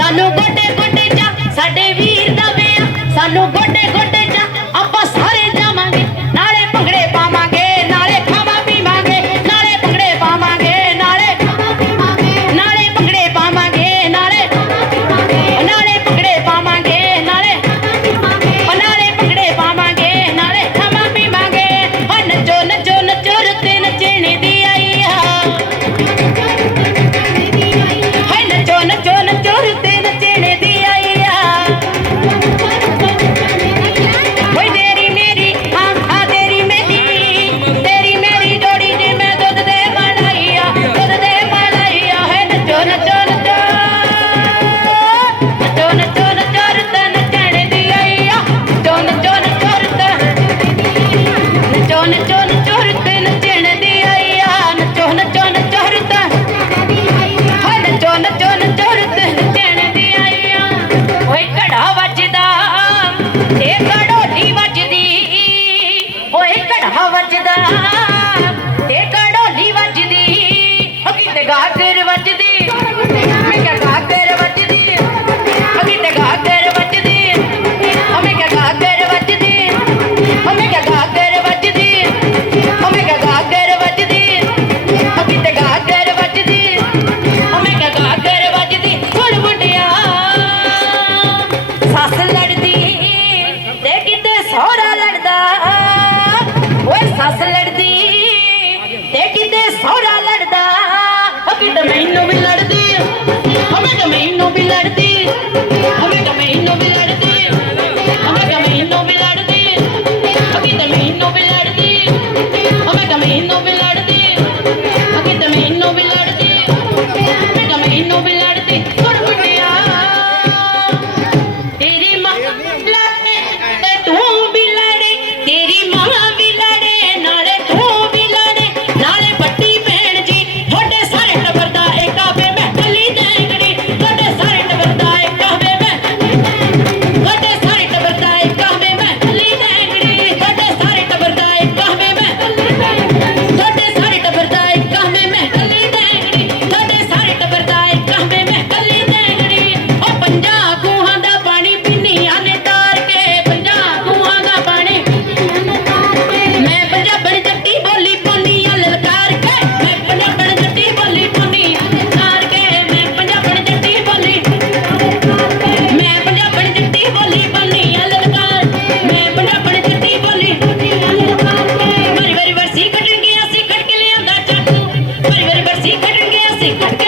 ਸਾਨੂੰ ਵੱਡੇ ਵੱਡੇ ਚ ਸਾਡੇ ਵੀਰ ਦਾ ਵੇਆ ਸਾਨੂੰ Me Gracias.